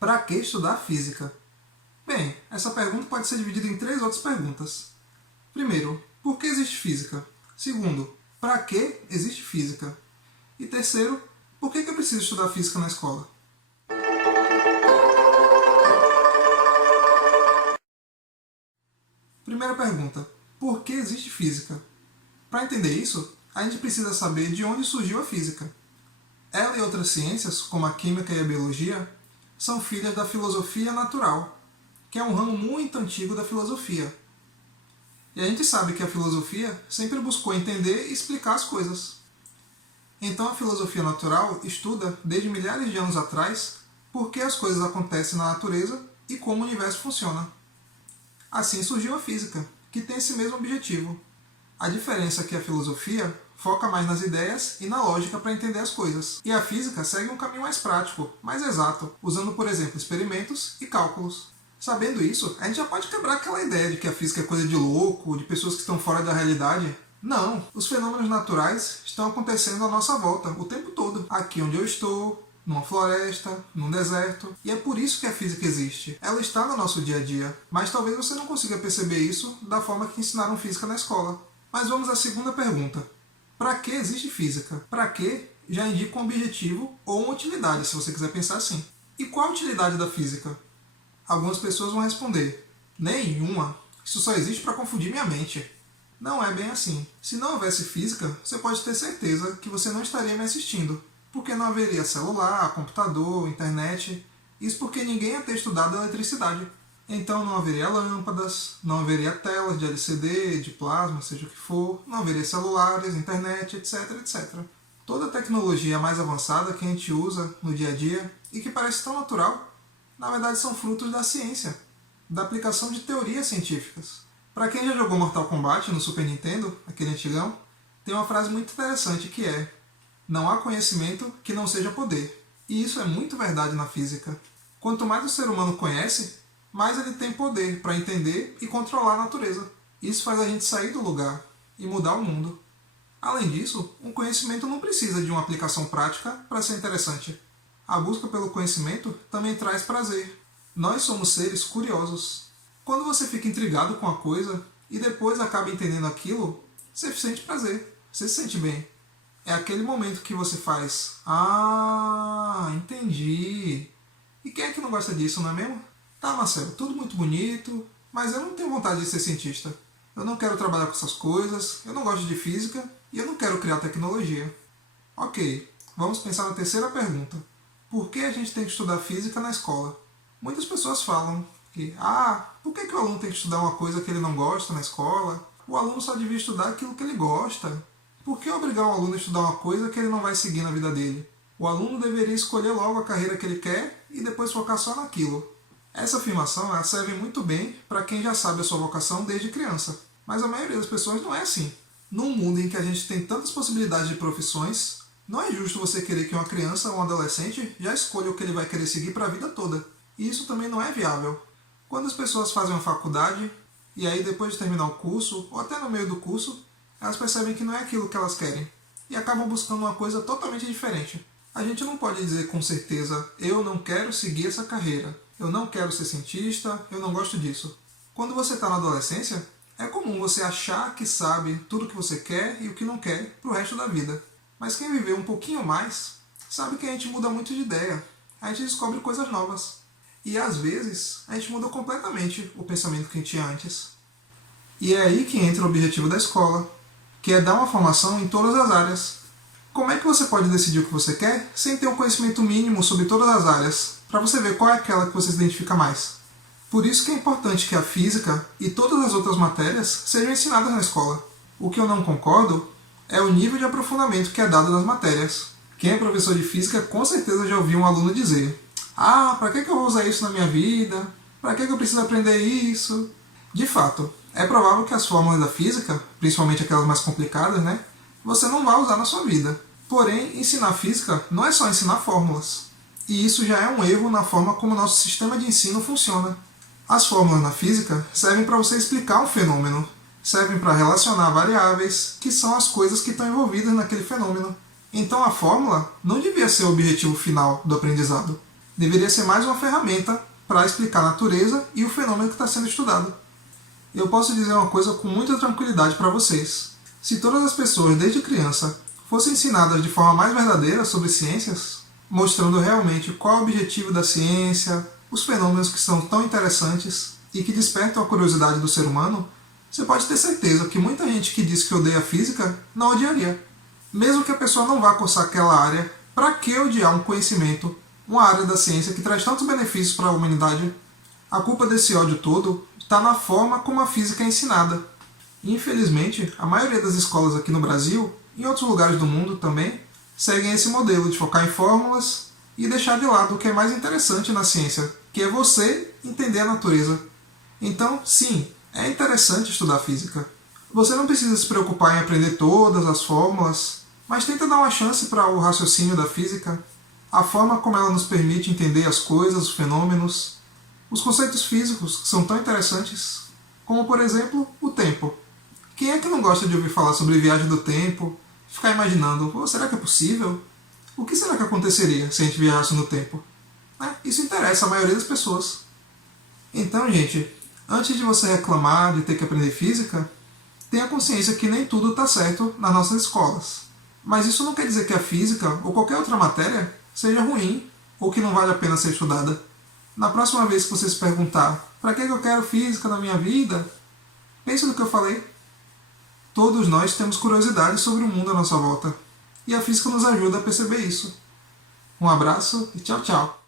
Para que estudar física? Bem, essa pergunta pode ser dividida em 3 outras perguntas. Primeiro, por que existe física? Segundo, para que existe física? E terceiro, por que eu preciso estudar física na escola? Primeira pergunta, por que existe física? Para entender isso, a gente precisa saber de onde surgiu a física. Ela e outras ciências, como a química e a biologia, são filhas da filosofia natural, que é um ramo muito antigo da filosofia. E a gente sabe que a filosofia sempre buscou entender e explicar as coisas. Então a filosofia natural estuda, desde milhares de anos atrás, por que as coisas acontecem na natureza e como o universo funciona. Assim surgiu a física, que tem esse mesmo objetivo. A diferença é que a filosofia foca mais nas ideias e na lógica para entender as coisas. E a física segue um caminho mais prático, mais exato, usando, por exemplo, experimentos e cálculos. Sabendo isso, a gente já pode quebrar aquela ideia de que a física é coisa de louco, de pessoas que estão fora da realidade. Não, os fenômenos naturais estão acontecendo à nossa volta, o tempo todo. Aqui onde eu estou, numa floresta, num deserto. E é por isso que a física existe. Ela está no nosso dia a dia. Mas talvez você não consiga perceber isso da forma que ensinaram física na escola. Mas vamos à segunda pergunta. Para que existe física? Para que já indica um objetivo ou uma utilidade, se você quiser pensar assim. E qual a utilidade da física? Algumas pessoas vão responder, nenhuma, isso só existe para confundir minha mente. Não é bem assim. Se não houvesse física, você pode ter certeza que você não estaria me assistindo, porque não haveria celular, computador, internet, isso porque ninguém ia ter estudado a eletricidade. Então não haveria lâmpadas, não haveria telas de LCD, de plasma, seja o que for, não haveria celulares, internet, etc, etc. Toda a tecnologia mais avançada que a gente usa no dia a dia e que parece tão natural, na verdade são frutos da ciência, da aplicação de teorias científicas. Para quem já jogou Mortal Kombat no Super Nintendo, aquele antigão, tem uma frase muito interessante que é: não há conhecimento que não seja poder. E isso é muito verdade na física. Quanto mais o ser humano conhece, mais ele tem poder para entender e controlar a natureza. Isso faz a gente sair do lugar e mudar o mundo. Além disso, um conhecimento não precisa de uma aplicação prática para ser interessante. A busca pelo conhecimento também traz prazer. Nós somos seres curiosos. Quando você fica intrigado com a coisa e depois acaba entendendo aquilo, você sente prazer, você se sente bem. É aquele momento que você faz: ah, entendi. E quem é que não gosta disso, não é mesmo? Tá, Marcelo, tudo muito bonito, mas eu não tenho vontade de ser cientista. Eu não quero trabalhar com essas coisas, eu não gosto de física e eu não quero criar tecnologia. Ok, vamos pensar na terceira pergunta. Por que a gente tem que estudar física na escola? Muitas pessoas falam que, por que o aluno tem que estudar uma coisa que ele não gosta na escola? O aluno só devia estudar aquilo que ele gosta. Por que obrigar um aluno a estudar uma coisa que ele não vai seguir na vida dele? O aluno deveria escolher logo a carreira que ele quer e depois focar só naquilo. Essa afirmação ela serve muito bem para quem já sabe a sua vocação desde criança. Mas a maioria das pessoas não é assim. Num mundo em que a gente tem tantas possibilidades de profissões, não é justo você querer que uma criança ou um adolescente já escolha o que ele vai querer seguir para a vida toda. E isso também não é viável. Quando as pessoas fazem uma faculdade, e aí depois de terminar o curso, ou até no meio do curso, elas percebem que não é aquilo que elas querem. E acabam buscando uma coisa totalmente diferente. A gente não pode dizer com certeza: eu não quero seguir essa carreira. Eu não quero ser cientista, eu não gosto disso. Quando você está na adolescência, é comum você achar que sabe tudo o que você quer e o que não quer para o resto da vida. Mas quem viveu um pouquinho mais, sabe que a gente muda muito de ideia. A gente descobre coisas novas. E às vezes, a gente muda completamente o pensamento que a gente tinha antes. E é aí que entra o objetivo da escola, que é dar uma formação em todas as áreas. Como é que você pode decidir o que você quer sem ter um conhecimento mínimo sobre todas as áreas, para você ver qual é aquela que você se identifica mais? Por isso que é importante que a física e todas as outras matérias sejam ensinadas na escola. O que eu não concordo é o nível de aprofundamento que é dado nas matérias. Quem é professor de física com certeza já ouviu um aluno dizer: para que eu vou usar isso na minha vida? Para que eu preciso aprender isso? De fato, é provável que as fórmulas da física, principalmente aquelas mais complicadas, você não vai usar na sua vida. Porém, ensinar física não é só ensinar fórmulas. E isso já é um erro na forma como o nosso sistema de ensino funciona. As fórmulas na física servem para você explicar um fenômeno, servem para relacionar variáveis, que são as coisas que estão envolvidas naquele fenômeno. Então a fórmula não devia ser o objetivo final do aprendizado. Deveria ser mais uma ferramenta para explicar a natureza e o fenômeno que está sendo estudado. Eu posso dizer uma coisa com muita tranquilidade para vocês. Se todas as pessoas, desde criança, fossem ensinadas de forma mais verdadeira sobre ciências, mostrando realmente qual é o objetivo da ciência, os fenômenos que são tão interessantes e que despertam a curiosidade do ser humano, você pode ter certeza que muita gente que diz que odeia a física não odiaria. Mesmo que a pessoa não vá cursar aquela área, para que odiar um conhecimento, uma área da ciência que traz tantos benefícios para a humanidade? A culpa desse ódio todo está na forma como a física é ensinada. E, infelizmente, a maioria das escolas aqui no Brasil, e em outros lugares do mundo também, seguem esse modelo de focar em fórmulas e deixar de lado o que é mais interessante na ciência, que é você entender a natureza. Então, sim, é interessante estudar física. Você não precisa se preocupar em aprender todas as fórmulas, mas tenta dar uma chance para o raciocínio da física, a forma como ela nos permite entender as coisas, os fenômenos, os conceitos físicos que são tão interessantes, como por exemplo o tempo. Quem é que não gosta de ouvir falar sobre viagem do tempo, ficar imaginando, será que é possível? O que será que aconteceria se a gente viajasse no tempo? Isso interessa a maioria das pessoas. Então, gente, antes de você reclamar de ter que aprender física, tenha consciência que nem tudo está certo nas nossas escolas. Mas isso não quer dizer que a física ou qualquer outra matéria seja ruim ou que não vale a pena ser estudada. Na próxima vez que você se perguntar para que eu quero física na minha vida, pense no que eu falei. Todos nós temos curiosidade sobre o mundo à nossa volta. E a física nos ajuda a perceber isso. Um abraço e tchau, tchau.